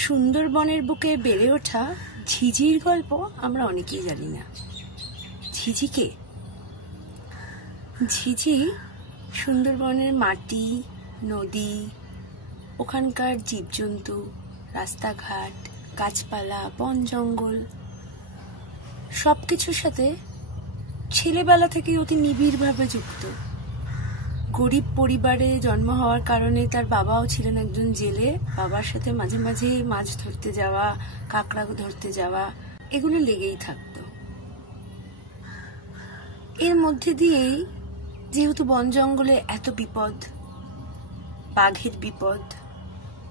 সুন্দরবনের বুকে বেড়ে ওঠা ঝিঝির গল্প আমরা অনেকেই জানি না। ঝিঝিকে ঝিঝি সুন্দরবনের মাটি, নদী, ওখানকার জীবজন্তু, রাস্তাঘাট, গাছপালা, বন জঙ্গল সবকিছুর সাথে ছেলেবেলা থেকেই অতি নিবিড়ভাবে যুক্ত। গরিব পরিবারে জন্ম হওয়ার কারণে তার বাবাও ছিলেন একজন জেলে। বাবার সাথে মাঝে মাঝে মাছ ধরতে যাওয়া, কাঁকড়া ধরতে যাওয়া, এগুলো লেগেই থাকতো। এর মধ্যে দিয়েই যেহেতু বন জঙ্গলে এত বিপদ, বাঘের বিপদ,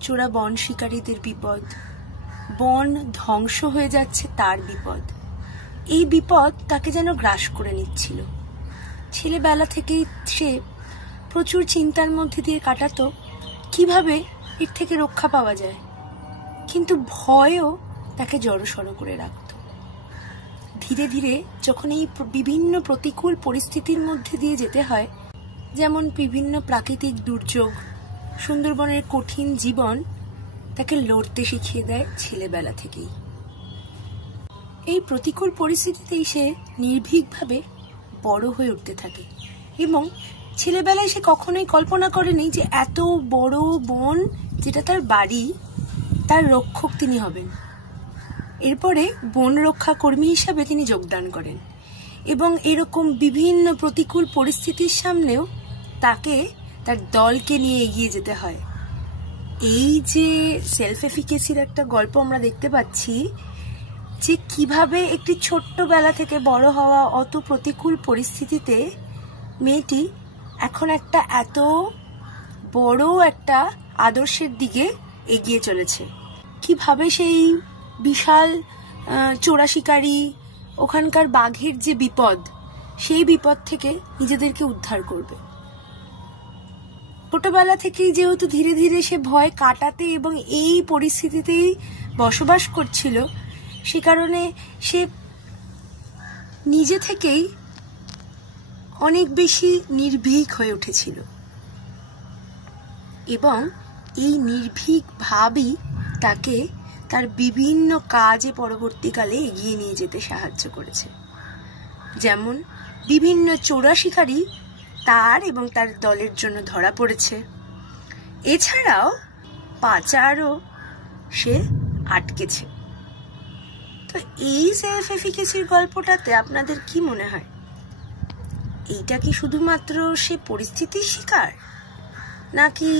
চোরা বন শিকারীদের বিপদ, বন ধ্বংস হয়ে যাচ্ছে তার বিপদ, এই বিপদ তাকে যেন গ্রাস করে নিচ্ছিল। ছেলেবেলা থেকেই সে প্রচুর চিন্তার মধ্যে দিয়ে কাটাতো কিভাবে এর থেকে রক্ষা পাওয়া যায়, কিন্তু ভয়ও তাকে জড়সড় করে রাখত। ধীরে ধীরে যখন এই বিভিন্ন প্রতিকূল পরিস্থিতির মধ্যে দিয়ে যেতে হয়, যেমন বিভিন্ন প্রাকৃতিক দুর্যোগ, সুন্দরবনের কঠিন জীবন তাকে লড়তে শিখিয়ে দেয় ছেলেবেলা থেকেই। এই প্রতিকূল পরিস্থিতিতেই সে নির্ভীকভাবে বড় হয়ে উঠতে থাকে এবং ছেলেবেলায় সে কখনোই কল্পনা করেনি যে এত বড় বন যেটা তার বাড়ি, তার রক্ষক তিনি হবেন। এরপরে বন রক্ষা কর্মী হিসাবে তিনি যোগদান করেন এবং এরকম বিভিন্ন প্রতিকূল পরিস্থিতির সামনেও তাকে তার দলকে নিয়ে এগিয়ে যেতে হয়। এই যে সেলফ এফিকেসির একটা গল্প আমরা দেখতে পাচ্ছি, যে কিভাবে একটি ছোট্টবেলা থেকে বড় হওয়া অত প্রতিকূল পরিস্থিতিতে মেয়েটি এখন একটা এত বড় একটা আদর্শের দিকে এগিয়ে চলেছে। কিভাবে সেই বিশাল চোরা শিকারী, ওখানকার বাঘের যে বিপদ, সেই বিপদ থেকে নিজেদেরকে উদ্ধার করবে। ছোটবেলা থেকেই যেহেতু ধীরে ধীরে সে ভয় কাটাতে এবং এই পরিস্থিতিতেই বসবাস করছিল, সে কারণে সে নিজে থেকেই অনেক বেশি নির্ভীক হয়ে উঠেছিল এবং এই নির্ভীক ভাবই তাকে তার বিভিন্ন কাজে পরবর্তীকালে এগিয়ে নিয়ে যেতে সাহায্য করেছে। যেমন বিভিন্ন চোরা শিকারী তার এবং তার দলের জন্য ধরা পড়েছে। এছাড়াও পাচারও সে আটকেছে। তো এই সেলফ এফিকেসির গল্পটাতে আপনাদের কি মনে হয়? এইটা কি শুধুমাত্র সে পরিস্থিতির শিকার, নাকি